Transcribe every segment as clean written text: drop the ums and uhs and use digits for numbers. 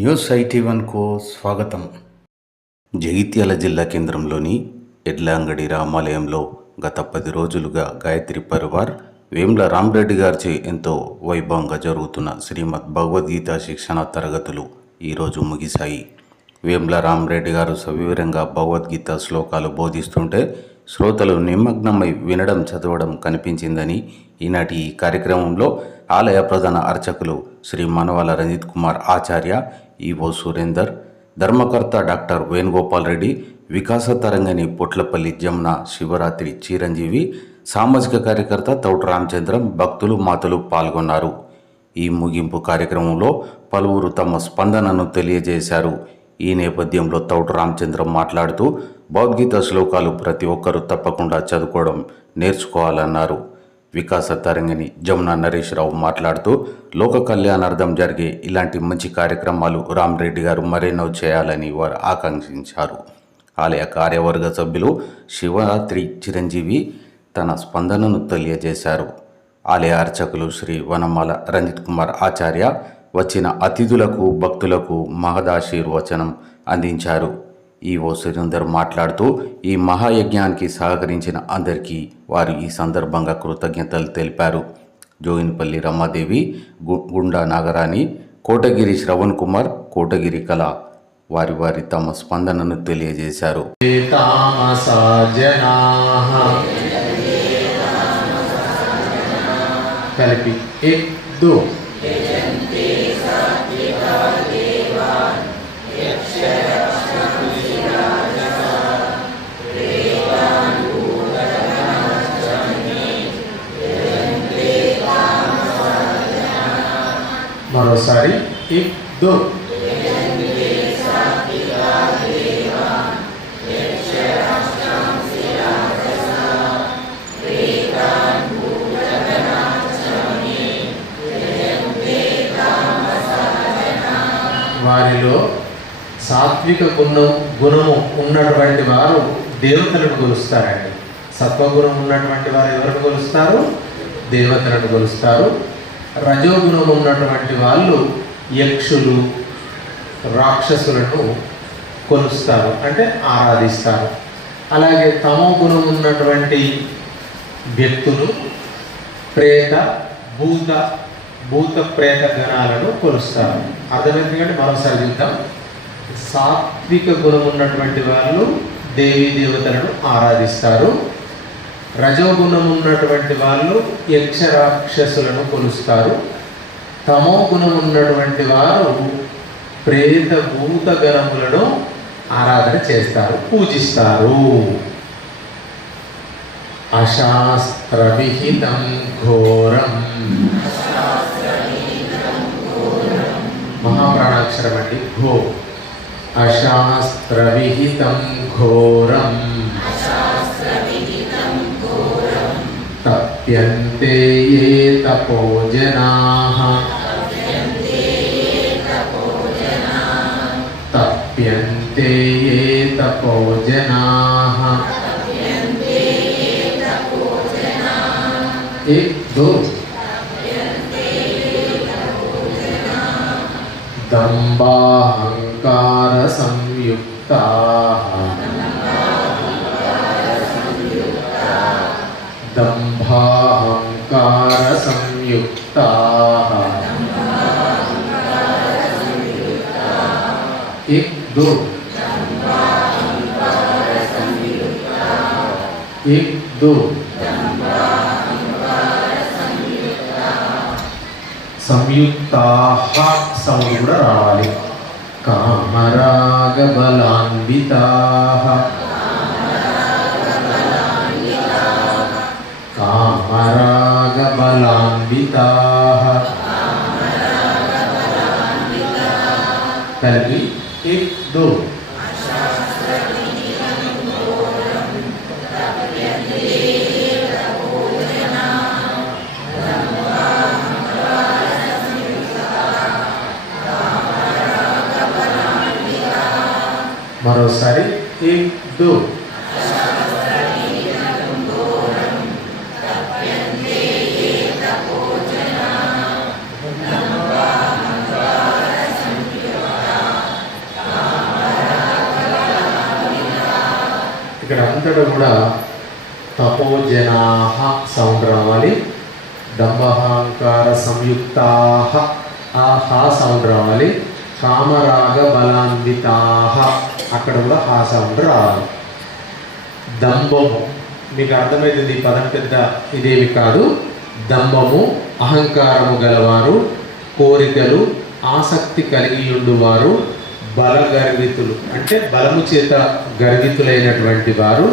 News IT1కు స్వాగతం. జగిత్యాల జిల్లా కేంద్రంలోని ఎడ్లంగడి రామాలయంలో గత 10 రోజులుగా గాయత్రి పరివార్ వేముల రామరెడ్డి గారిచే ఎంతో వైభవంగా జరుగుతున్న శ్రీమద్ భగవద్గీత శిక్షణ తరగతులు ఈరోజు ముగిశాయి. వేముల రామరెడ్డి గారు సవివరంగా భగవద్గీత శ్లోకాలు బోధిస్తుంటే శ్రోతలు నిమగ్నమై వినడం చదవడం కనిపించిందని ఈనాటి ఈ కార్యక్రమంలో ఆలయ ప్రధాన అర్చకులు శ్రీ మనవాల రంజిత్ కుమార్ ఆచార్య, ఈవో సురేందర్, ధర్మకర్త డాక్టర్ వేణుగోపాల్ రెడ్డి, వికాస తరంగిణి పొట్లపల్లి జమున, శివరాత్రి చిరంజీవి, సామాజిక కార్యకర్త తౌట రామచంద్రం, భక్తులు మాతలు పాల్గొన్నారు. ఈ ముగింపు కార్యక్రమంలో పలువురు తమ స్పందనను తెలియజేశారు. ఈ నేపథ్యంలో తౌట రామచంద్రం మాట్లాడుతూ భగవద్గీత శ్లోకాలు ప్రతి ఒక్కరూ తప్పకుండా చదువుకోవడం నేర్చుకోవాలన్నారు. వికాస తరంగిణి జమున నరేష్ రావు మాట్లాడుతూ లోక కళ్యాణార్థం జరిగే ఇలాంటి మంచి కార్యక్రమాలు రామరెడ్డి గారు మరెన్నో చేయాలని వారు ఆకాంక్షించారు. ఆలయ కార్యవర్గ సభ్యులు శివరాత్రి చిరంజీవి తన స్పందనను తెలియజేశారు. ఆలయ అర్చకులు శ్రీ వనమాల రంజిత్ కుమార్ ఆచార్య వచ్చిన అతిథులకు భక్తులకు మహదాశీర్వచనం అందించారు. ఈవో సురేందర్ మాట్లాడుతూ ఈ మహాయజ్ఞానికి సహకరించిన అందరికీ వారు ఈ సందర్భంగా కృతజ్ఞతలు తెలిపారు. జోగినపల్లి రమాదేవి, గుండా నాగరాణి, కోటగిరి శ్రవణ్ కుమార్, కోటగిరి కళ వారి తమ స్పందనను తెలియజేశారు. కలిపి 1 2 మరోసారి 1 2 వారిలో సాత్విక గుణము ఉన్నటువంటి వారు దేవతలను కొలుస్తారండి. సత్వగుణం ఉన్నటువంటి వారు ఎవరిని కొలుస్తారు? దేవతలను కొలుస్తారు. రజోగుణం ఉన్నటువంటి వాళ్ళు యక్షులు, రాక్షసులను కొలుస్తారు, అంటే ఆరాధిస్తారు. అలాగే తమో గుణం ఉన్నటువంటి వ్యక్తులు ప్రేత భూత ప్రేత గణాలను కొలుస్తారు. అర్థమైంది కంటే మరోసారి చూద్దాం. సాత్విక గుణం ఉన్నటువంటి వాళ్ళు దేవీ దేవతలను ఆరాధిస్తారు. రజోగుణం ఉన్నటువంటి వాళ్ళు యక్ష రాక్షసులను కొలుస్తారు. తమో గుణం ఉన్నటువంటి వారు ప్రేత భూత గణములను ఆరాధన చేస్తారు, పూజిస్తారు. అశాస్త్ర విహితం ఘోరం, మహాప్రాణాక్షరం అండి ఘో. అశాస్త్ర విహితం ఘోరం తప్యంతే ఏ తపో జనాః, తప్యంతే ఏ తపో జనాః. 1 2 దంభాహంకార సంయుక్తాః, దంభాహంకార సంయుక్తాః. 1 2 1 2 సంయుక్తాః సౌండ్ కూడా రావాలి. కామరాగ బలాన్వితాః, కామరాగ బలాన్వితాః. కలిపి 1 2 మరోసారి 1 2 అంతటా కూడా తపోజనాహ సౌండ్ రావాలి, దంభాహంకార సంయుక్తాహ ఆ హా సౌండ్ రావాలి, కామరాగ బలాన్వితాహ అక్కడ కూడా హా సౌండ్ రావాలి. దంభము మీకు అర్థమవుతుంది, ఈ పదం పెద్ద ఇదేమి కాదు. దంభము అహంకారము గలవారు, కోరికలు ఆసక్తి కలిగి ఉండువారు, బలగర్వితులు అంటే బలము చేత గర్వితులైనటువంటి వారు,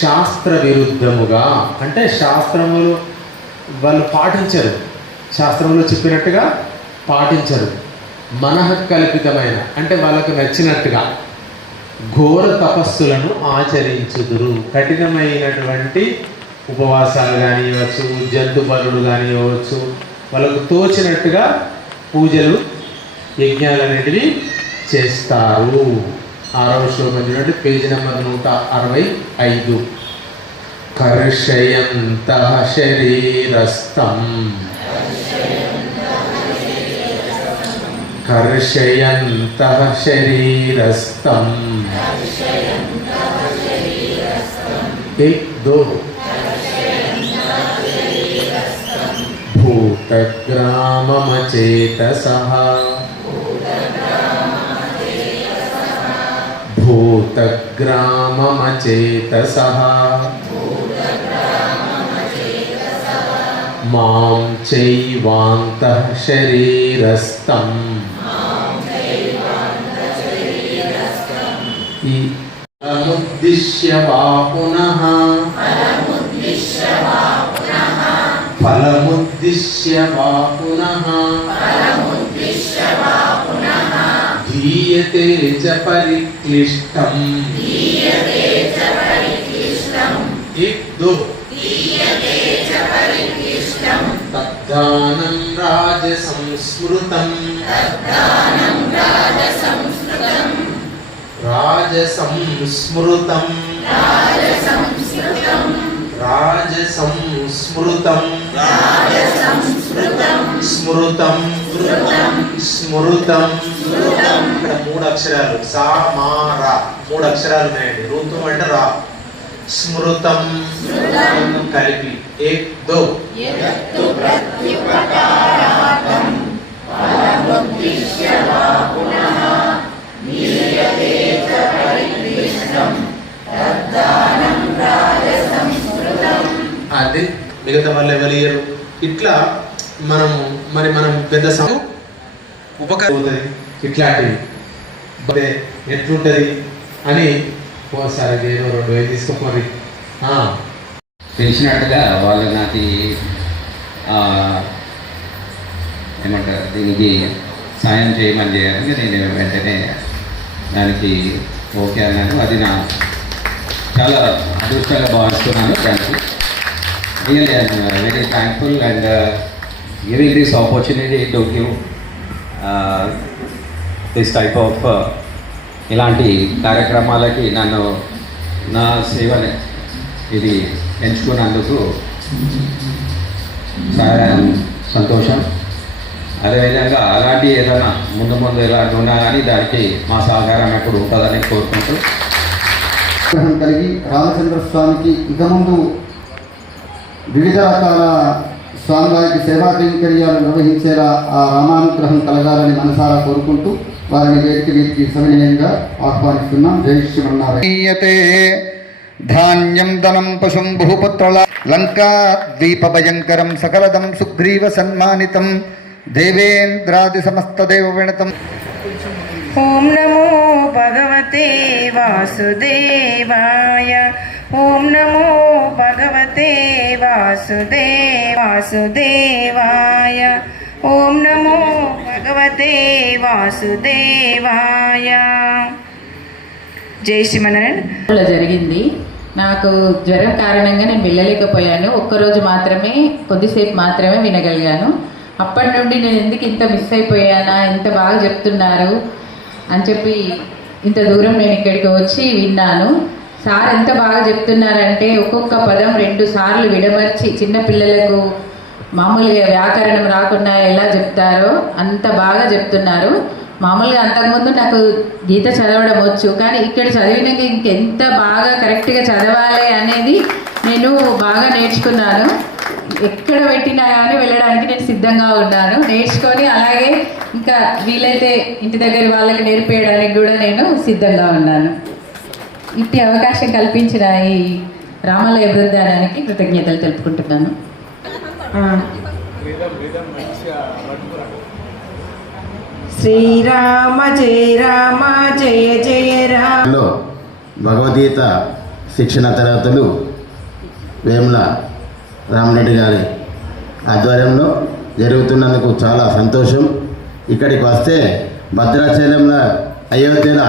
శాస్త్ర విరుద్ధముగా అంటే శాస్త్రములు వాళ్ళు పాటించరు, శాస్త్రంలో చెప్పినట్టుగా పాటించరు, మనఃకల్పితమైన అంటే వాళ్ళకు నచ్చినట్టుగా ఘోర తపస్సులను ఆచరించుదురు. కఠినమైనటువంటి ఉపవాసాలు కానివ్వచ్చు, జంతు బలులు కానివ్వచ్చు, వాళ్ళకు తోచినట్టుగా పూజలు యజ్ఞాలు అనేటివి చేస్తారు. 6వ శ్లోకం చూడండి, పేజీ నెంబర్ 165. కర్షయంతః శరీరస్థం కర్షయంతః శరీరస్థం 1 2 భూతగ్రామమచేతసః భూతగ్రామమచేతసః మాం చైవాంతః శరీరస్థం ఈ ఫలముద్దిశ్య వా పునః ఫలముద్దిశ్య వా పునః ధీయతే చ పరిక్లిష్టం 1 2 తద్దానం రాజసంస్మృతం రాజసంస్మృతం రాజసంస్మృతం స్మృతం స్మృతం ఇక్కడ 3 అక్షరాలు సా మా రా 3 అక్షరాలు ఉన్నాయండి. ఋతు అంటే రా, స్మృతం కలిపి 1 2 అది మిగతా వాళ్ళు ఎవరు ఇట్లా మనం పెద్ద ఉపకారం ఇట్లాంటివి ఎట్లుంటుంది అని ఒకసారి నేను 2,000 తీసుకోపోయి తెలిసినట్టుగా వాళ్ళు నాకు ఏమంటారు దీనికి సాయం చేయమని చేయాలని నేను వెంటనే దానికి ఓకే అన్నాను. అది నా చాలా అదృష్టంగా భావిస్తున్నాను. దానికి really I'm very thankful and giving this opportunity to give this type of ఇలాంటి కార్యక్రమాలకి నన్ను నా సేవని ఇది ఎంచుకున్నందుకు చాలా సంతోషం. అదేవిధంగా అలాంటి ఏదైనా ముందు ఇలాంటి ఉన్నా కానీ దానికి మా సహకారం ఎప్పుడు ఉంటుందని కోరుకుంటూ కలిగి రామచంద్ర స్వామికి ఇక ముందు వివిధ రకాల స్వామివారికి సేవా కైంకర్యాలు నిర్వహించేలా ఆ రామానుగ్రహం కలగాలని మనసారా కోరుకుంటూ వారిని వీరికి సవినయంగా ఆహ్వానిస్తున్నాం. జై శ్రీమన్నారాయణ. ధాన్యం ధనం పశుం బహుపుత్రల లంకా ద్వీప భయంకరం సకలదం సుగ్రీవ సన్మానితం దేవేంద్రాది సమస్త దేవ వినతం. ఓం నమో భగవతే వాసుదేవాయ. ఓం నమో భగవతే వాసుదేవాయ. ఓం నమో భగవతే వాసుదేవాయ. జై శ్రీమన్నారాయణ. జరిగింది. నాకు జ్వరం కారణంగా నేను వెళ్ళలేకపోయాను. ఒక్కరోజు మాత్రమే, కొద్దిసేపు మాత్రమే వినగలిగాను. అప్పటి నుండి నేను ఎందుకు ఇంత మిస్ అయిపోయానా, ఇంత బాగా చెప్తున్నారు అని చెప్పి ఇంత దూరం నేను ఇక్కడికి వచ్చి విన్నాను. సార్ ఎంత బాగా చెప్తున్నారంటే ఒక్కొక్క పదం 2 సార్లు విడమర్చి చిన్నపిల్లలకు మామూలుగా వ్యాకరణం రాకుండా ఎలా చెప్తారో అంత బాగా చెప్తున్నారు. మామూలుగా అంతకుముందు నాకు గీత చదవడం వచ్చు, కానీ ఇక్కడ చదివినాక ఇంకెంత బాగా కరెక్ట్గా చదవాలి అనేది నేను బాగా నేర్చుకున్నాను. ఎక్కడ పెట్టినా కానీ వెళ్ళడానికి నేను సిద్ధంగా ఉన్నాను. నేర్చుకొని అలాగే ఇంకా వీలైతే ఇంటి దగ్గర వాళ్ళకి నేర్పేయడానికి కూడా నేను సిద్ధంగా ఉన్నాను. ఇట్టి అవకాశం కల్పించిన ఈ రామాలయ బృందానికి కృతజ్ఞతలు తెలుపుకుంటున్నాను. శ్రీరామ జయ రామ జయ జయ రామ. భగవద్గీత శిక్షణ తరగతులు వేముల రామరెడ్డి గారి ఆధ్వర్యంలో జరుగుతున్నందుకు చాలా సంతోషం. ఇక్కడికి వస్తే భద్రాచలంలో అయోధ్యల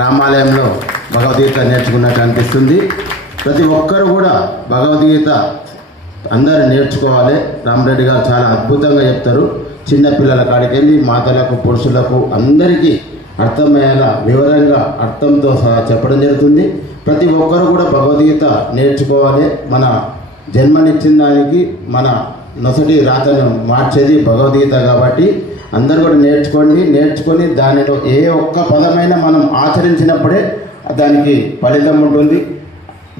రామాలయంలో భగవద్గీత నేర్చుకున్నట్టు అనిపిస్తుంది. ప్రతి ఒక్కరు కూడా భగవద్గీత అందరూ నేర్చుకోవాలి. రామరెడ్డి గారు చాలా అద్భుతంగా చెప్తారు. చిన్నపిల్లల కాడికి వెళ్ళి మాతలకు పురుషులకు అందరికీ అర్థమయ్యేలా వివరంగా అర్థంతో సహా చెప్పడం జరుగుతుంది. ప్రతి ఒక్కరు కూడా భగవద్గీత నేర్చుకోవాలి. మన జన్మనిచ్చిన దానికి మన నొసటి రాతను మార్చేది భగవద్గీత కాబట్టి అందరూ కూడా నేర్చుకొని దానిలో ఏ ఒక్క పదమైనా మనం ఆచరించినప్పుడే దానికి ఫలితం ఉంటుంది.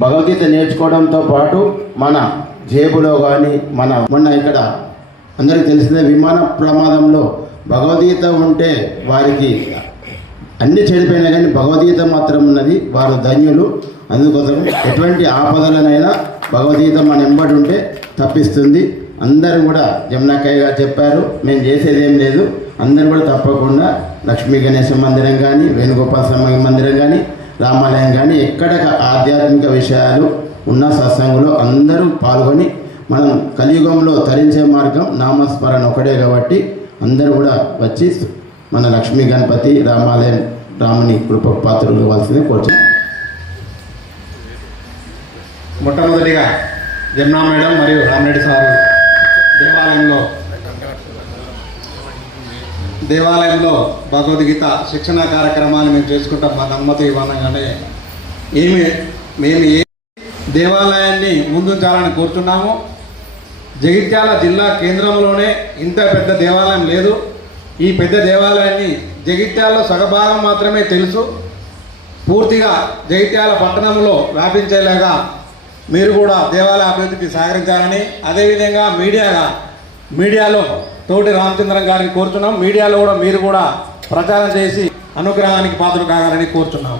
భగవద్గీత నేర్చుకోవడంతో పాటు మన జేబులో కానీ మొన్న ఇక్కడ అందరికీ తెలిసిన విమాన ప్రమాదంలో భగవద్గీత ఉంటే వారికి అన్ని చెడిపోయినా కానీ భగవద్గీత మాత్రం ఉన్నది, వారు ధన్యులు. అందుకోసం ఎటువంటి ఆపదలనైనా భగవద్గీత మన ఎంబడి ఉంటే తప్పిస్తుంది. అందరూ కూడా జమునక్కయ్య గారు చెప్పారు, మేము చేసేది ఏం లేదు. అందరూ కూడా తప్పకుండా లక్ష్మీ గణేశ మందిరం కానీ, వేణుగోపాల స్వామి మందిరం కానీ, రామాలయం కానీ ఎక్కడ ఆధ్యాత్మిక విషయాలు ఉన్న సత్సంగంలో అందరూ పాల్గొని మనం కలియుగంలో తరించే మార్గం నామస్మరణ ఒకటే కాబట్టి అందరూ కూడా వచ్చి మన లక్ష్మీ గణపతి రామాలయం రాముని కృప పాత్రలు ఇవ్వాల్సిందే కోరుతున్నాం. మొట్టమొదటిగా జమునా మేడం మరియు రామరెడ్డి సారు దేవాలయంలో భగవద్గీత శిక్షణ కార్యక్రమాన్ని మేము చేసుకుంటాం. మాకు అనుమతి ఇవ్వనగానే మేము ఏ దేవాలయాన్ని ముందుంచాలని కోరుతున్నాము. జగిత్యాల జిల్లా కేంద్రంలోనే ఇంత పెద్ద దేవాలయం లేదు. ఈ పెద్ద దేవాలయాన్ని జగిత్యాలలో సగభాగం మాత్రమే తెలుసు. పూర్తిగా జగిత్యాల పట్టణంలో వ్యాపించేలాగా మీరు కూడా దేవాలయ అభివృద్ధికి సహకరించాలని, అదేవిధంగా మీడియాలో తోటి రామచంద్రం గారిని కోరుతున్నాం. మీడియాలో కూడా మీరు కూడా ప్రచారం చేసి అనుగ్రహానికి పాత్రలు కావాలని కోరుతున్నాం.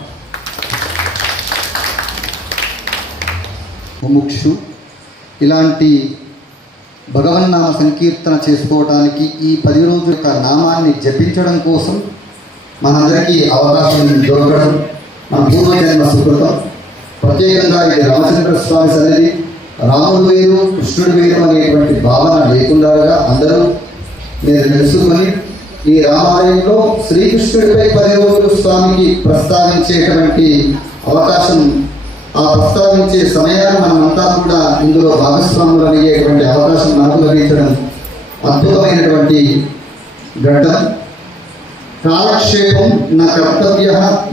ముముక్షు ఇలాంటి భగవన్నామ సంకీర్తన చేసుకోవడానికి ఈ 10 రోజుల యొక్క నామాన్ని జపించడం కోసం మనందరికీ అవకాశం దొరకడం మన పూర్వజన్మ సుకృతం. ప్రత్యేకంగా ఇది రామచంద్ర స్వామి సన్నిధి, రాముడు వేరు కృష్ణుడు వేరు అనేటువంటి భావన లేకుండా అందరూ మీరు తెలుసుకొని ఈ రామాలయంలో శ్రీకృష్ణుడిపై 10 రోజులు స్వామికి ప్రస్తావించేటువంటి అవకాశం, ఆ ప్రస్తావించే సమయాన్ని మనమంతా కూడా ఇందులో భాగస్వాములు అయ్యేటువంటి అవకాశం మనకు లభించడం అద్భుతమైనటువంటి ఘట్టం. కాలక్షేపం నా కర్తవ్య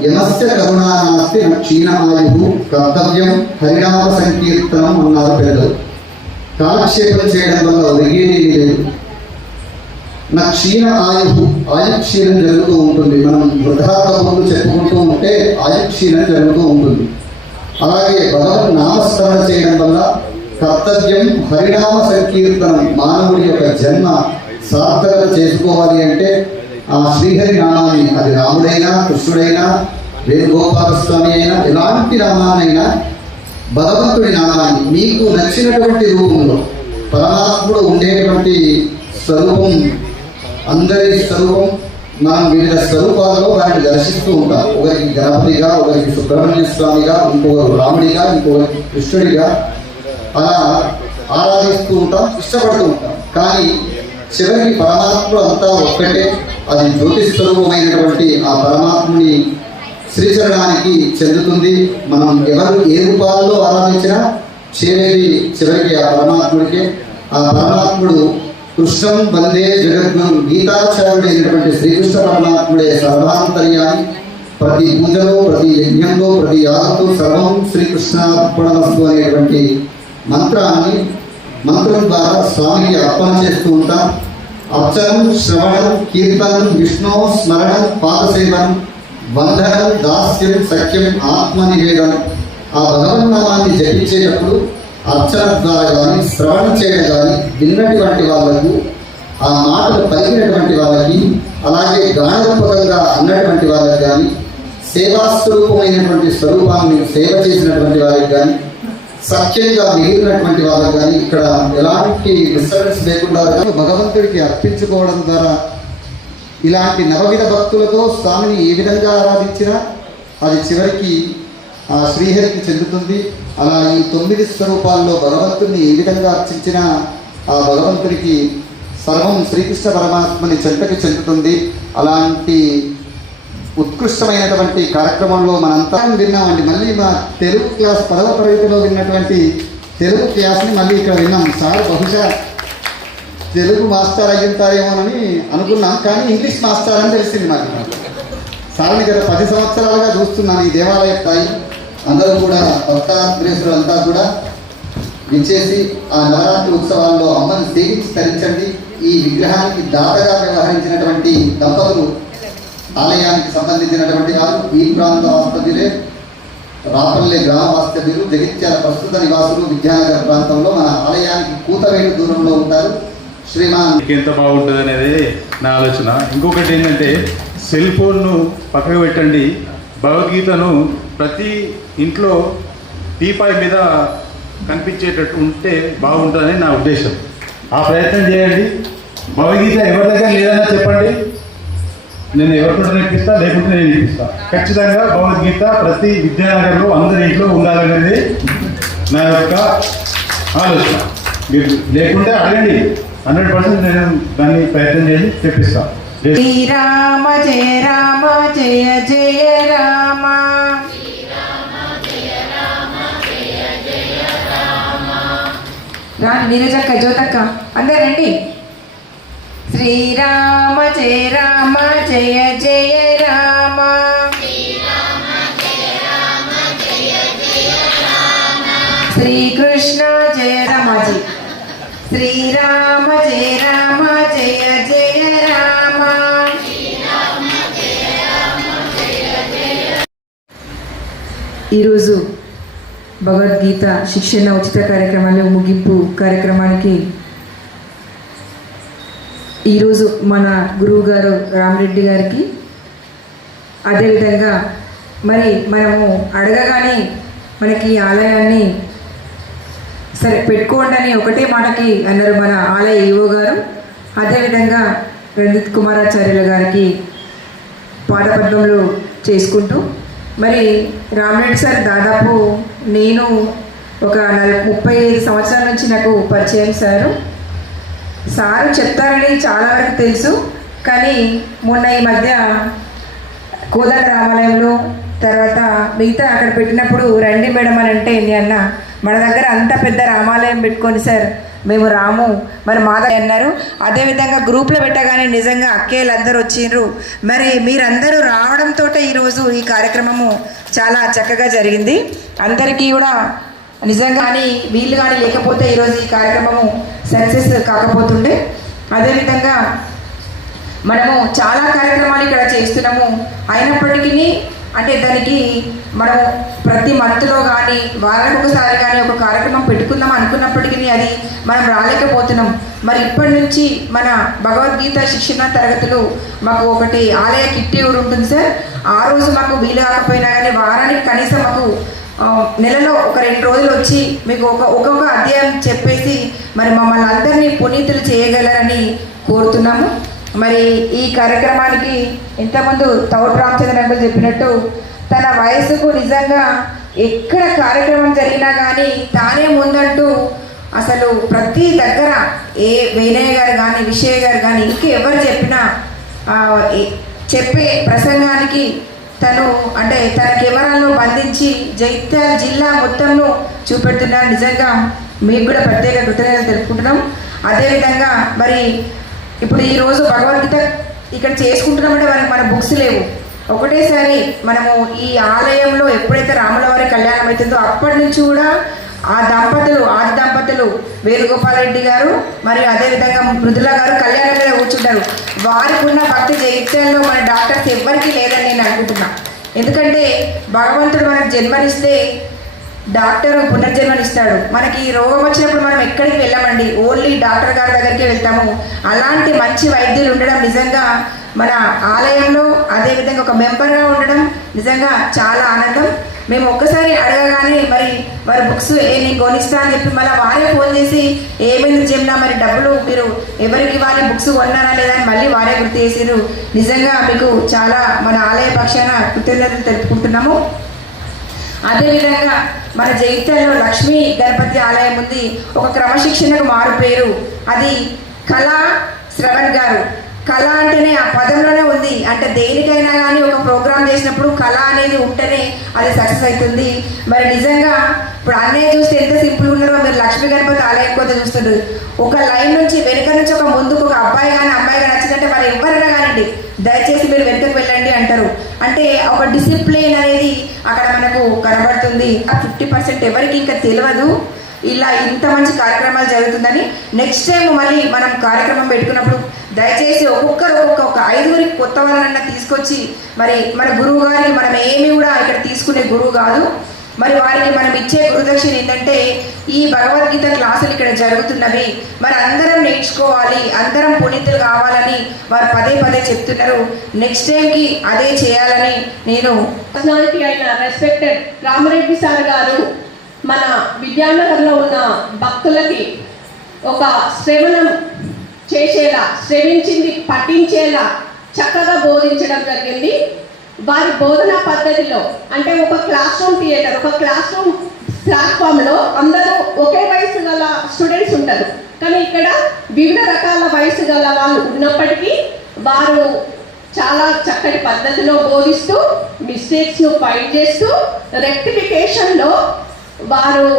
యమస్య కరుణా నాస్తి నా క్షీణమాయు కర్తవ్యం హరినామ సంకీర్తనం అన్నారు పెద్దలు. కాలక్షేపం చేయడం వల్ల ఒరిగేది లేదు. నా క్షీణ ఆయుక్షీణం జరుగుతూ ఉంటుంది. మనం వృద్ధాత్మకులు చెప్పుకుంటూ ఉంటే ఆయుక్షీణం జరుగుతూ ఉంటుంది. అలాగే భగవత్ నామస్మరణ చేయడం వల్ల కర్తవ్యం హరినామ సంకీర్తనం, మానవుడి యొక్క జన్మ సార్థకత చేసుకోవాలి అంటే ఆ శ్రీహరి నామాన్ని, అది రాముడైనా కృష్ణుడైనా వేణుగోపాల స్వామి అయినా ఎలాంటి నామాన్నైనా భగవంతుడి నామాన్ని మీకు నచ్చినటువంటి రూపంలో పరమాత్ముడు ఉండేటువంటి స్వరూపం, అందరి స్వరూపం, మనం వివిధ స్వరూపాల్లో వారిని దర్శిస్తూ ఉంటాం. ఒకరికి గణపతిగా, ఒకరికి సుబ్రహ్మణ్య స్వామిగా, ఇంకొకరు రాముడిగా, ఇంకొకరికి కృష్ణుడిగా అలా ఆరాధిస్తూ ఉంటాం, ఇష్టపడుతూ ఉంటాం. కానీ చివరికి పరమాత్ముడు అంతా ఒక్కటే. అది జ్యోతి స్వరూపమైనటువంటి ఆ పరమాత్ముని శ్రీచరణానికి చెందుతుంది. మనం ఎవరు ఏ రూపాల్లో ఆరాధించినా చేరేది చివరికి ఆ పరమాత్ముడికే. ఆ పరమాత్ముడు కృష్ణం వందే జగద్గురు గీతాచార్యుడైనటువంటి శ్రీకృష్ణ పరమాత్ముడే సర్వాంతర్యాన్ని. ప్రతి పూజలో, ప్రతి యజ్ఞంలో, ప్రతి యాగంలో సర్వం శ్రీకృష్ణార్పణమస్తు అనేటువంటి మంత్రం ద్వారా స్వామికి అర్పణ చేస్తూ ఉంటాం. అర్చనం, శ్రవణం, కీర్తనం, విష్ణు స్మరణం, పాదసేవనం, వందనం, దాస్యం, సఖ్యం, ఆత్మనివేదనం. ఆ భగవన్నామాన్ని జపించేటప్పుడు అర్చన ద్వారా కానీ, శ్రవణం చేయడం కానీ, విన్నటువంటి వాళ్ళకు, ఆ మాటలు పలికినటువంటి వాళ్ళకి, అలాగే గానరూపకంగా అన్నటువంటి వాళ్ళకి కానీ, సేవాస్వరూపమైనటువంటి స్వరూపాన్ని సేవ చేసినటువంటి వారికి కానీ, సఖ్యంగా మిగిలినటువంటి వాళ్ళకి కానీ ఇక్కడ ఎలాంటి డిస్టర్బెన్స్ లేకుండా భగవంతుడికి అర్పించుకోవడం ద్వారా ఇలాంటి నవవిధ భక్తులతో స్వామిని ఏ విధంగా ఆరాధించినా అది చివరికి ఆ శ్రీహరికి చెందుతుంది. అలా ఈ 9 స్వరూపాల్లో భగవంతుడిని ఏ విధంగా అర్చించినా ఆ భగవంతుడికి సర్వం శ్రీకృష్ణ పరమాత్మని చెంతకి చెందుతుంది. అలాంటి ఉత్కృష్టమైనటువంటి కార్యక్రమంలో మనంతా విన్నామండి. మళ్ళీ మా తెలుగు క్లాస్ 10వ తరగతిలో విన్నటువంటి తెలుగు క్లాస్ని మళ్ళీ ఇక్కడ విన్నాం. సార్ బహుశా తెలుగు మాస్టర్ అయ్యుంటారేమోనని అనుకున్నాం, కానీ ఇంగ్లీష్ మాస్టర్ అని తెలిసింది నాకు. సార్ని గత 10 సంవత్సరాలుగా చూస్తున్నాను ఈ దేవాలయ స్థాయి. అందరూ కూడా భక్తాగ్రేసులు అంతా కూడా విచ్చేసి ఆ నవరాత్రి ఉత్సవాల్లో అమ్మని సేవించి తరించండి. ఈ విగ్రహానికి దాతగా వ్యవహరించినటువంటి దంపతులు ఆలయానికి సంబంధించినటువంటి వారు ఈ ప్రాంత వాస్తవ్యులే, రాపల్లె గ్రామ వాస్తవ్యులు, జగిత్యాల ప్రస్తుత నివాసులు, విద్యానగర్ ప్రాంతంలో మన ఆలయానికి కూతవేడు దూరంలో ఉంటారు. శ్రీమాన్ ఎంత బాగుంటుంది అనేది నా ఆలోచన. ఇంకొకటి ఏంటంటే సెల్ ఫోన్ను పక్కకు పెట్టండి, భగవద్గీతను ప్రతి ఇంట్లో టీపాయ్ మీద కనిపించేటట్టు ఉంటే బాగుంటుందని నా ఉద్దేశం. ఆ ప్రయత్నం చేయండి. భగవద్గీత ఎవరి దగ్గర లేదన్నా చెప్పండి, నేను ఎవరితో నేర్పిస్తా, లేకుంటే నేను నేర్పిస్తా. ఖచ్చితంగా భగవద్గీత ప్రతి విద్యానగర్లో అందరి ఇంట్లో ఉండాలనేది నా యొక్క ఆలోచన. మీరు లేకుంటే అడగండి, 100% నేను దాన్ని ప్రయత్నం చేసి తెప్పిస్తాను. శ్రీరామ జయ రామ జయ జయ రామ. రాని నీరజక్క, జ్యోతక్క అందరు రండి. శ్రీరామ జయ రామ జయ జయ రామ. శ్రీకృష్ణ జయ రామాజీ. శ్రీరామ జయ రామ జయ జయ రామ. ఈరోజు భగవద్గీత శిక్షణ ఉచిత కార్యక్రమాల్లో ముగింపు కార్యక్రమానికి ఈరోజు మన గురువు గారు రామరెడ్డి గారికి, అదేవిధంగా మరి మనము అడగగానే మనకి ఈ ఆలయాన్ని సరే పెట్టుకోండి అని ఒకటే మాటకి అన్నారు మన ఆలయ ఈవో గారు. అదేవిధంగా రంజిత్ కుమారాచార్యుల గారికి పాదపద్మంలో చేసుకుంటూ, మరి రామరెడ్డి సార్ దాదాపు నేను ఒక 35 సంవత్సరాల నుంచి నాకు పరిచయం సారు చెప్తారని చాలా వరకు తెలుసు. కానీ మొన్న ఈ మధ్య కోదండ రామాలయంలో తర్వాత మిగతా అక్కడ పెట్టినప్పుడు రండి మేడం అని అంటే ఏంటి అన్న, మన దగ్గర అంత పెద్ద రామాలయం పెట్టుకొని సార్ మేము రాము, మరి మాదా అన్నారు. అదేవిధంగా గ్రూప్లో పెట్టగానే నిజంగా అక్కేలు అందరూ వచ్చిండ్రు. మరి మీరందరూ రావడంతో ఈరోజు ఈ కార్యక్రమము చాలా చక్కగా జరిగింది. అందరికీ కూడా నిజంగా కానీ వీళ్ళు కానీ లేకపోతే ఈరోజు ఈ కార్యక్రమము సక్సెస్ కాకపోతుండే. అదేవిధంగా మనము చాలా కార్యక్రమాలు ఇక్కడ చేస్తున్నాము. అయినప్పటికీ అంటే దానికి మనం ప్రతి మంత్లో కానీ వారానికి ఒకసారి కానీ ఒక కార్యక్రమం పెట్టుకుందాం అనుకున్నప్పటికీ అది మనం రాలేకపోతున్నాం. మరి ఇప్పటి నుంచి మన భగవద్గీత శిక్షణ తరగతులు మాకు ఒకటి ఆలయ కిట్టి కూడా ఉంటుంది సార్. ఆ రోజు మాకు వీలు కాకపోయినా కానీ వారానికి కనీసం మాకు నెలలో ఒక 2 రోజులు వచ్చి మీకు ఒక్కొక్క అధ్యాయం చెప్పేసి మరి మమ్మల్ని అందరినీ పునీతులు చేయగలరని కోరుతున్నాము. మరి ఈ కార్యక్రమానికి ఇంతకుముందు తౌడు రామచంద్ర అంకుల్ చెప్పినట్టు తన వయసుకు నిజంగా ఎక్కడ కార్యక్రమం జరిగినా కానీ తానే ముందంటూ అసలు ప్రతి దగ్గర ఏ వేణయ్య గారు కానీ విషయ గారు కానీ ఇంకెవరు చెప్పినా చెప్పే ప్రసంగానికి తను అంటే తన కెమెరాను బంధించి జగిత్యాల జిల్లా మొత్తంను చూపెడుతున్నారు. నిజంగా మీకు కూడా ప్రత్యేక కృతజ్ఞతలు తెలుపుకుంటున్నాం. అదేవిధంగా మరి ఇప్పుడు ఈరోజు భగవద్గీత ఇక్కడ చేసుకుంటున్నామంటే మన బుక్స్ లేవు. ఒకటేసారి మనము ఈ ఆలయంలో ఎప్పుడైతే రాముల వారి కళ్యాణం అవుతుందో అప్పటి నుంచి కూడా ఆది దంపతులు వేణుగోపాల్ రెడ్డి గారు మరియు అదేవిధంగా మృదుల గారు కళ్యాణం మీద కూర్చుంటారు. వారికి ఉన్న భక్తి జైత్యంలో మన డాక్టర్స్ ఎవ్వరికీ లేదని నేను అనుకుంటున్నా. ఎందుకంటే భగవంతుడు మనకు జన్మనిస్తే డాక్టర్ పునర్జన్మనిస్తాడు. మనకి రోగం వచ్చినప్పుడు మనం ఎక్కడికి వెళ్ళమండి, ఓన్లీ డాక్టర్ గారి దగ్గరికి వెళ్తాము. అలాంటి మంచి వైద్యులు ఉండడం నిజంగా మన ఆలయంలో, అదేవిధంగా ఒక మెంబర్గా ఉండడం నిజంగా చాలా ఆనందం. మేము ఒక్కసారి అడగగానే మరి వారి బుక్స్ నేను కొనిస్తా అని చెప్పి మళ్ళీ వారే ఫోన్ చేసి ఏమైంది చెప్పినా మరి డబ్బులు మీరు ఎవరికి వారి బుక్స్ కొన్నారా లేదా అని మళ్ళీ వారే గుర్తు చేసారు. నిజంగా మీకు చాలా మన ఆలయ పక్షాన కృతజ్ఞతలు తెలుపుకుంటున్నాము. అదేవిధంగా మన జగిత్యాలలో లక్ష్మీ గణపతి ఆలయం ఉంది. ఒక క్రమశిక్షణకు మారు పేరు అది కళా శ్రవణ్ గారు. కళ అంటేనే ఆ పదంలోనే ఉంది. అంటే దేనికైనా కానీ ఒక ప్రోగ్రామ్ చేసినప్పుడు కళ అనేది ఉంటేనే అది సక్సెస్ అవుతుంది. మరి నిజంగా ఇప్పుడు అన్నయ్య చూస్తే ఎంత సింపుల్ ఉన్నారో మీరు లక్ష్మీ గణపతి ఆలయం కొద్ది చూస్తున్నారు. ఒక లైన్ నుంచి వెనుక నుంచి ఒక ముందుకు ఒక అబ్బాయి కానీ అమ్మాయి కానీ వచ్చిందంటే మరి ఎవరైనా కానివ్వండి దయచేసి మీరు వెనుకకు వెళ్ళండి అంటారు. అంటే ఒక డిసిప్లిన్ అనేది అక్కడ మనకు కనబడుతుంది. ఆ 50% ఎవరికి ఇంకా తెలియదు ఇలా ఇంత మంచి కార్యక్రమాలు జరుగుతుందని. నెక్స్ట్ టైం మళ్ళీ మనం కార్యక్రమం పెట్టుకున్నప్పుడు దయచేసి ఒక్కొక్కరు ఒక 5 కొత్త వాళ్ళనన్నా తీసుకొచ్చి మరి మన గురువు గారికి మనం ఏమి కూడా ఇక్కడ తీసుకునే గురువు కాదు, మరి వారికి మనం ఇచ్చే గురుదక్షిణ ఏంటంటే ఈ భగవద్గీత క్లాసులు ఇక్కడ జరుగుతున్నవి, మరి అందరం నేర్చుకోవాలి, అందరం పునీతులు కావాలని వారు పదే పదే చెప్తున్నారు. నెక్స్ట్ టైంకి అదే చేయాలని నేను పర్సనాలిటీ అయిన రెస్పెక్టెడ్ రామరెడ్డి సార్ గారు మన విద్యానగర్లో ఉన్న భక్తులకి ఒక శ్రవణం చేసేలా, శ్రవించింది పఠించేలా చక్కగా బోధించడం జరిగింది. వారి బోధనా పద్ధతిలో అంటే ఒక క్లాస్ రూమ్ థియేటర్, ఒక క్లాస్ రూమ్ ప్లాట్ఫామ్లో అందరూ ఒకే వయసు గల స్టూడెంట్స్ ఉంటారు. కానీ ఇక్కడ వివిధ రకాల వయసు గల వాళ్ళు ఉన్నప్పటికీ వారు చాలా చక్కటి పద్ధతిలో బోధిస్తూ మిస్టేక్స్ను ఫైట్ చేస్తూ రెక్టిఫికేషన్లో వారు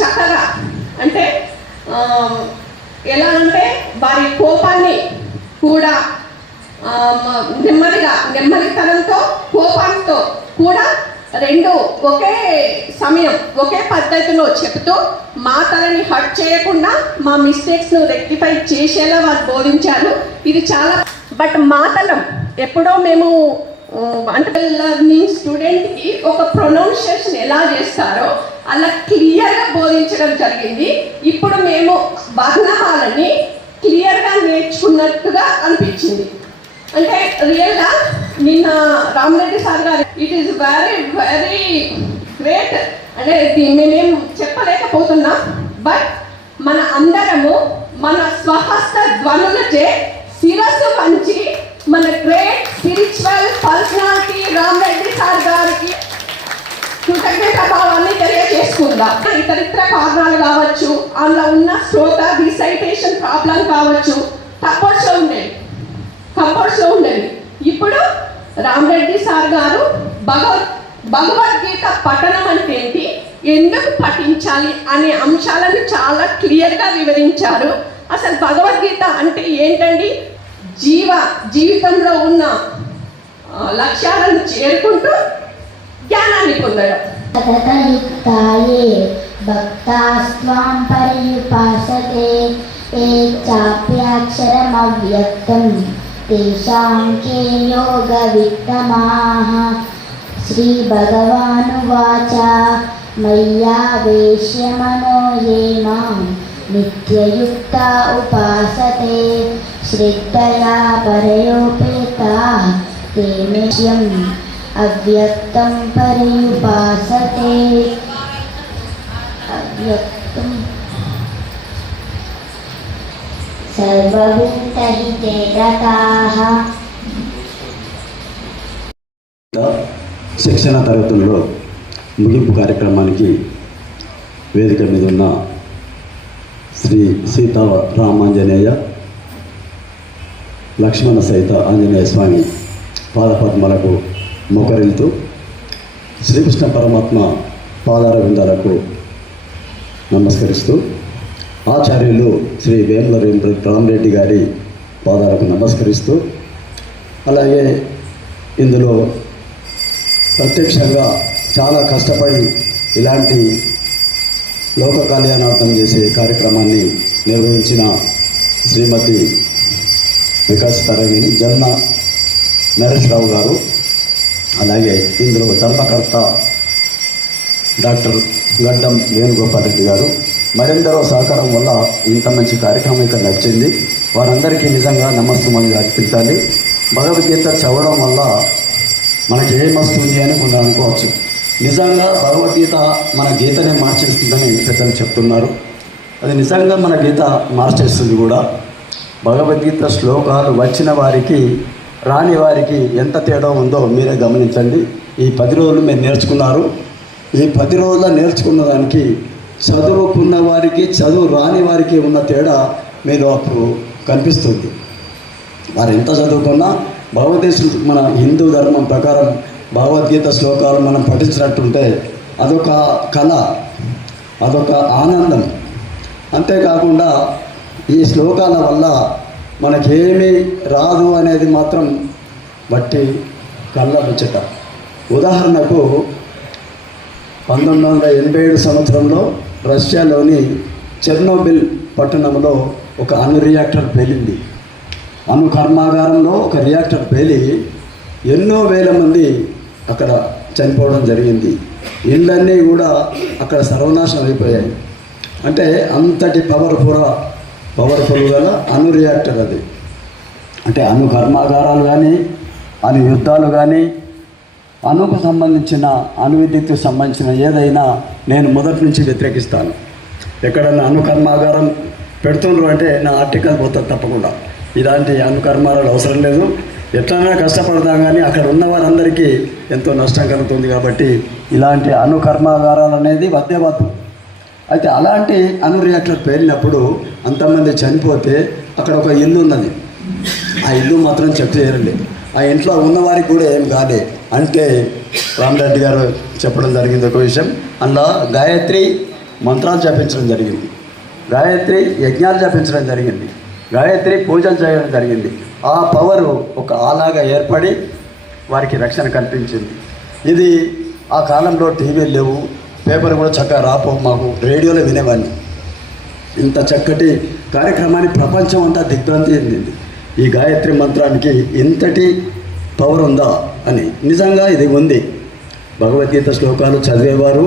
చక్కగా అంటే ఎలా అంటే వారి కోపాన్ని కూడా నెమ్మదితనంతో కోపంతో కూడా రెండు ఒకే సమయం ఒకే పద్ధతిలో చెబుతూ మాటలని హర్ట్ చేయకుండా మా మిస్టేక్స్ను రెక్టిఫై చేసేలా వారు బోధించారు. ఇది చాలా బట్ మాటలం ఎప్పుడో మేము అంటే లర్నింగ్ స్టూడెంట్కి ఒక ప్రొనౌన్సియేషన్ ఎలా చేస్తారో అలా క్లియర్గా బోధించడం జరిగింది. ఇప్పుడు మేము వర్ణమాలని క్లియర్గా నేర్చుకున్నట్టుగా అనిపించింది. అంటే రియల్గా నిన్న రామరెడ్డి సార్ గారు it is very very great అంటే మేమేం చెప్పలేకపోతున్నాం. బట్ మన అందరము మన స్వహస్త ధ్వనులచే శిరస్సు వంచి మన great spiritual personality Rama Reddy sir గారికి కృతజ్ఞత భావాన్ని తెలియజేసుకుందాం. ఇతరితర కారణాలు కావచ్చు, అందులో ఉన్న శ్రోత రిసైటేషన్ ప్రాబ్లం కావచ్చు, కంపోర్ట్స్లో ఉండేది. ఇప్పుడు రామరెడ్డి సార్ గారు భగవద్గీత పఠనం అంటే ఏంటి, ఎందుకు పఠించాలి అనే అంశాలను చాలా క్లియర్గా వివరించారు. అసలు భగవద్గీత అంటే ఏంటండి, జీవితంలో ఉన్న లక్ష్యాలను చేరుకుంటూ జ్ఞానాన్ని పొందడం. భక్తాస్త్వాం పర్యుపాసతే ఏ చాప్యాక్షరమవ్యక్తం తేషాం కే యోగ విత్తమాః. శ్రీ భగవానువాచ మయ్యావేశ్య మనో యే మాం నిత్యయుక్తా ఉపాసతే శ్రద్ధయా పరయోపేతాః తే నిత్యం అవ్యక్తం పర్యుపాసతే. అవ్యక్తం సర్వభూతహితే రతాః. శిక్షణ తరగతుల్లో ముగింపు కార్యక్రమానికి వేదిక మీద ఉన్న శ్రీ సీతారామాంజనేయ లక్ష్మణ సహిత ఆంజనేయ స్వామి పాదపద్మలకు మోకరిల్తూ శ్రీకృష్ణ పరమాత్మ పాదార విందాలకు నమస్కరిస్తూ ఆచార్యులు శ్రీ వేముల రామరెడ్డి గారి పాదాలకు నమస్కరిస్తూ అలాగే ఇందులో ప్రత్యక్షంగా చాలా కష్టపడి ఇలాంటి లోక కళ్యాణార్థం చేసే కార్యక్రమాన్ని నిర్వహించిన శ్రీమతి వికాస్ తరంగిణి జన్న నరేష్రావు గారు, అలాగే ఇందులో ధర్మకర్త డాక్టర్ గడ్డం వేణుగోపాల్ రెడ్డి గారు మరెందరో సహకారం వల్ల ఇంత మంచి కార్యక్రమం ఇక్కడ నచ్చింది. వారందరికీ నిజంగా నమస్సుమని అర్పించాలి. భగవద్గీత చదవడం వల్ల మనకి ఏమొస్తుంది అని కొందరు అనుకోవచ్చు. నిజంగా భగవద్గీత మన గీతనే మార్చేస్తుందని పెద్దలు చెప్తున్నారు. అది నిజంగా మన గీత మార్చేస్తుంది కూడా. భగవద్గీత శ్లోకాలు వచ్చిన వారికి రాని వారికి ఎంత తేడా ఉందో మీరే గమనించండి. ఈ 10 రోజులు మీరు నేర్చుకున్నారు. ఈ 10 రోజుల్లో నేర్చుకున్న దానికి చదువుకున్న వారికి చదువు రాని వారికి ఉన్న తేడా మీరు అప్పుడు కనిపిస్తుంది. వారు ఎంత చదువుకున్నా భగవద్గీత మన హిందూ ధర్మం ప్రకారం భగవద్గీత శ్లోకాలు మనం పఠించినట్టుంటే అదొక కళ, అదొక ఆనందం. అంతేకాకుండా ఈ శ్లోకాల వల్ల మనకేమీ రాదు అనేది మాత్రం బట్టి కళ్ళ ముచ్చట. ఉదాహరణకు 1987 సంవత్సరంలో రష్యాలోని చెర్నోబిల్ పట్టణంలో ఒక అణు రియాక్టర్ పేలింది. అణు కర్మాగారంలో ఒక రియాక్టర్ పేలి ఎన్నో వేల మంది అక్కడ చనిపోవడం జరిగింది. ఇళ్ళన్నీ కూడా అక్కడ సర్వనాశనం అయిపోయాయి. అంటే అంతటి పవర్ఫుల్ గల అణు రియాక్టర్ అది. అంటే అణు కర్మాగారాలు కానీ, అణు యుద్ధాలు కానీ, అణుకు సంబంధించిన అణు విద్యుత్కు సంబంధించిన ఏదైనా నేను మొదటి నుంచి వ్యతిరేకిస్తాను. ఎక్కడన్నా అణు కర్మాగారం పెడుతుండ్రు అంటే నా ఆర్టికల్ పోతుంది తప్పకుండా. ఇలాంటి అణు కర్మాగారాలు అవసరం లేదు. ఎట్లైనా కష్టపడదాం కానీ అక్కడ ఉన్న వారందరికీ ఎంతో నష్టం కలుగుతుంది. కాబట్టి ఇలాంటి అణు కర్మాగారాలు అనేది వద్దే వద్దు. అయితే అలాంటి అణు రియాక్టర్ పేలినప్పుడు అంతమంది చనిపోతే అక్కడ ఒక ఇల్లు ఉన్నది. ఆ ఇల్లు మాత్రం చెక్ చేయరండి. ఆ ఇంట్లో ఉన్నవారికి కూడా ఏం కాలే. అంటే రామరెడ్డి గారు చెప్పడం జరిగింది ఒక విషయం. అందులో గాయత్రి మంత్రాలు జపించడం జరిగింది, గాయత్రి యజ్ఞాలు జపించడం జరిగింది, గాయత్రి పూజలు చేయడం జరిగింది. ఆ పవరు ఒక ఆలాగా ఏర్పడి వారికి రక్షణ కల్పించింది. ఇది ఆ కాలంలో టీవీలు లేవు, పేపర్ కూడా చక్కగా రాపో, మాకు రేడియోలో వినేవాడిని. ఇంత చక్కటి కార్యక్రమాన్ని ప్రపంచం అంతా దిగ్భ్రాంతి చెందింది. ఈ గాయత్రి మంత్రానికి ఇంతటి పవర్ ఉందా అని. నిజంగా ఇది ఉంది. భగవద్గీత శ్లోకాలు చదివేవారు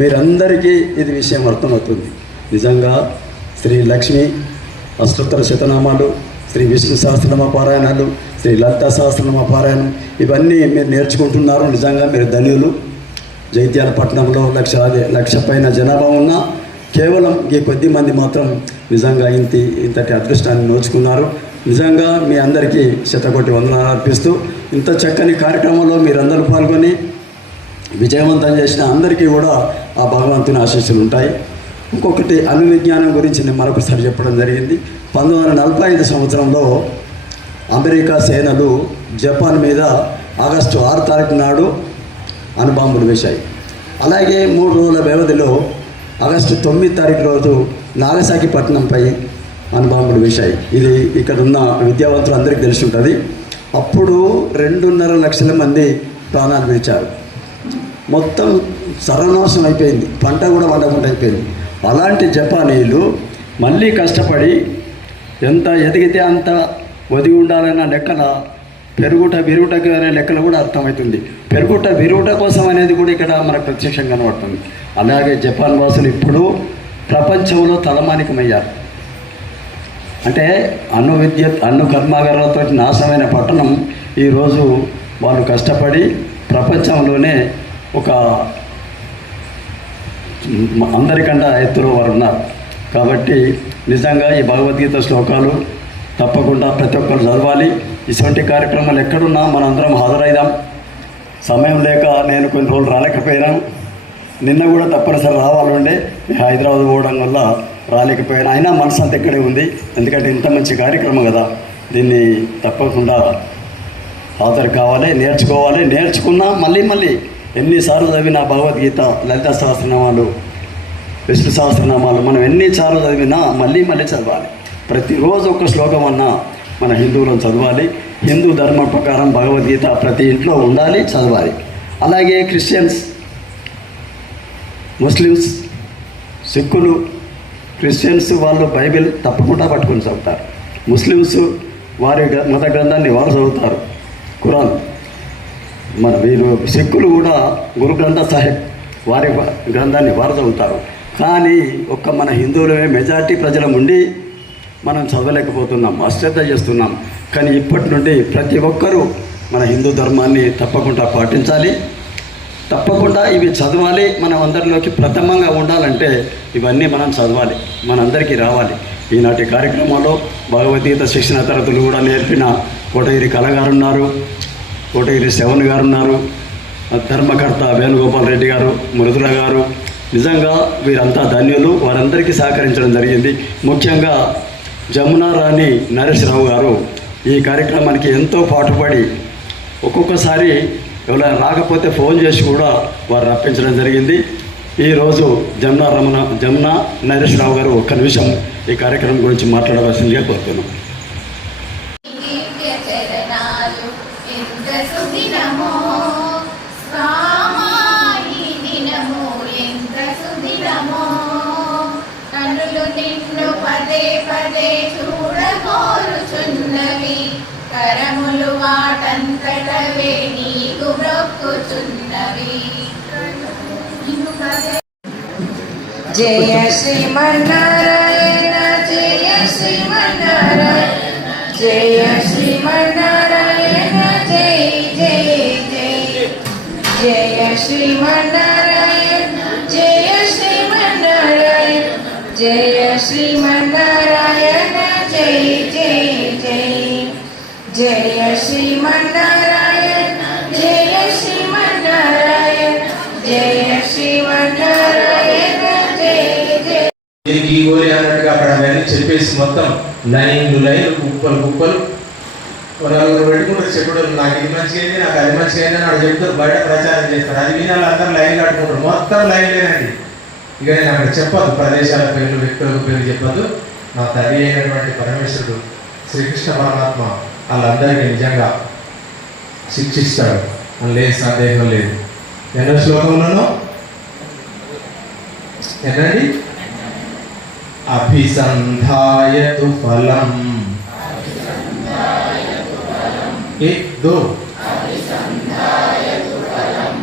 మీరందరికీ ఇది విషయం అర్థమవుతుంది. నిజంగా శ్రీ లక్ష్మి అష్టోత్తర శతనామాలు, శ్రీ విష్ణు సహస్రనామ పారాయణాలు, శ్రీ లలితా సహస్రనామ పారాయణం ఇవన్నీ మీరు నేర్చుకుంటున్నారు. నిజంగా మీరు ధన్యులు. జైత్యాల పట్టణంలో లక్ష పైన జనాభా ఉన్నా కేవలం ఈ కొద్ది మంది మాత్రం నిజంగా ఇంతటి అదృష్టాన్ని నోచుకున్నారు. నిజంగా మీ అందరికీ శతకోటి వందనాలు అర్పిస్తూ ఇంత చక్కని కార్యక్రమంలో మీరందరూ పాల్గొని విజయవంతం చేసిన అందరికీ కూడా ఆ భగవంతుని ఆశీస్సులు ఉంటాయి. ఇంకొకటి అణు విజ్ఞానం గురించి నేను మరొకసారి చెప్పడం జరిగింది. 1945 సంవత్సరంలో అమెరికా సేనలు జపాన్ మీద ఆగస్టు 6 తారీఖు నాడు అణుబాంబులు వేశాయి. అలాగే 3 రోజుల వ్యవధిలో ఆగస్టు 9 తారీఖు రోజు నాగసాకి పట్టణంపై అణుబాంబులు వేశాయి. ఇది ఇక్కడ ఉన్న విద్యావంతులు అందరికీ తెలిసి ఉంటుంది. అప్పుడు 2.5 లక్షల మంది ప్రాణాలు విడిచారు. మొత్తం సర్వనాశనం అయిపోయింది, పంట కూడా వండకుండా అయిపోయింది. అలాంటి జపానీయులు మళ్ళీ కష్టపడి ఎంత ఎదిగితే అంత ఒదిగి ఉండాలన్న లెక్కల విరుగుటకు అనే లెక్కలు కూడా అర్థమవుతుంది. విరుగుట కోసం అనేది కూడా ఇక్కడ మనకు ప్రత్యక్షంగా కనబడుతుంది. అలాగే జపాన్ వాసులు ఇప్పుడు ప్రపంచంలో తలమానికమయ్యారు. అంటే అణు కర్మాగారాలతో నాశనమైన పట్టణం ఈరోజు వాళ్ళు కష్టపడి ప్రపంచంలోనే ఒక అందరికంటే ఎత్తులో వారు ఉన్నారు. కాబట్టి నిజంగా ఈ భగవద్గీత శ్లోకాలు తప్పకుండా ప్రతి ఒక్కరు చదవాలి. ఇటువంటి కార్యక్రమాలు ఎక్కడున్నా మనందరం హాజరైదాం. సమయం లేక నేను కొన్ని రోజులు రాలేకపోయినాను. నిన్న కూడా తప్పనిసరి రావాలంటే హైదరాబాద్ పోవడం వల్ల రాలేకపోయాను. అయినా మనసు అంత ఇక్కడే ఉంది. ఎందుకంటే ఇంత మంచి కార్యక్రమం కదా, దీన్ని తప్పకుండా హాజరు కావాలి, నేర్చుకోవాలి. నేర్చుకున్నా మళ్ళీ ఎన్నిసార్లు చదివినా భగవద్గీత, లలితా సహస్రనామాలు, విష్ణు సహస్రనామాలు మనం ఎన్నిసార్లు చదివినా మళ్ళీ చదవాలి. ప్రతిరోజు ఒక శ్లోకం అన్నా మన హిందువులను చదవాలి. హిందూ ధర్మం ప్రకారం భగవద్గీత ప్రతి ఇంట్లో ఉండాలి, చదవాలి. అలాగే క్రిస్టియన్స్, ముస్లిమ్స్ సిక్కులు క్రిస్టియన్స్ వాళ్ళు బైబిల్ తప్పకుండా పట్టుకొని చదువుతారు. ముస్లిమ్స్ వారి మత గ్రంథాన్ని వారు చదువుతారు, ఖురాన్. మన వీరు సిక్కులు కూడా గురు గ్రంథ సాహిబ్ వారి గ్రంథాన్ని వారు చదువుతారు. కానీ ఒక్క మన హిందువులమే మెజారిటీ ప్రజలం ఉండి మనం చదవలేకపోతున్నాం, అశ్రద్ధ చేస్తున్నాం. కానీ ఇప్పటి నుండి ప్రతి ఒక్కరూ మన హిందూ ధర్మాన్ని తప్పకుండా పాటించాలి, తప్పకుండా ఇవి చదవాలి. మనం అందరిలోకి ప్రథమంగా ఉండాలంటే ఇవన్నీ మనం చదవాలి, మనందరికీ రావాలి. ఈనాటి కార్యక్రమంలో భగవద్గీత శిక్షణ తరగతులు కూడా నేర్పిన కోటగిరి కళ గారు ఉన్నారు, కోటగిరి శవన్ గారు ఉన్నారు, ధర్మకర్త వేణుగోపాల్ రెడ్డి గారు, మృదుల గారు. నిజంగా వీరంతా ధన్యులు. వారందరికీ సహకరించడం జరిగింది. ముఖ్యంగా జమునా రాణి నరేష్రావు గారు ఈ కార్యక్రమానికి ఎంతో పాటుపడి ఒక్కొక్కసారి ఎవరైనా రాకపోతే ఫోన్ చేసి కూడా వారు రప్పించడం జరిగింది. ఈరోజు జమునా నరేష్రావు గారు ఒక్క నిమిషం ఈ కార్యక్రమం గురించి మాట్లాడవలసిందిగా కోరుతున్నాం. కరములు వాటంతటవే నీకు బ్రొక్కుచున్నవి. జయ శ్రీమన్నారాయణ జయ శ్రీమన్నారాయణ జయ శ్రీమన్నారాయణ జయ జయ జయ జయ శ్రీమన్నారాయణ జయ శ్రీమన్నారాయణ జయ శ్రీమన్నారాయణ జయ జయ జయ జయ శ్రీమన్నారాయణ జయ శ్రీమన్నారాయణ జయ శ్రీమన్నారాయణ జయ జయ. దీనికి ఈ గోరి అన్నట్టుగా అక్కడ అవన్నీ చెప్పేసి మొత్తం లైన్లు కుప్పలు నలుగురు పెట్టుకుంటారు చెప్పడం. నాకు ఇది మంచిగా అయింది, నాకు అది మంచిగా అయింది అని చెప్తారు, బయట ప్రచారం చేస్తారు. అది వినాలి, అందరూ లైన్ కట్టుకుంటారు, మొత్తం లైన్ లేనండి. ఇక నేను అక్కడ చెప్పదు, ప్రదేశాల పేర్లు వ్యక్తుల పేర్లు చెప్పదు. నా తల్లి అయినటువంటి పరమేశ్వరుడు శ్రీకృష్ణ పరమాత్మ వాళ్ళందరికీ నిజంగా శిక్షిస్తాడు, అందులో సందేహం లేదు. ఎన్నో శ్లోకంలోనూ ఏంటండి? అభిసంధాయతు ఫలం 1 2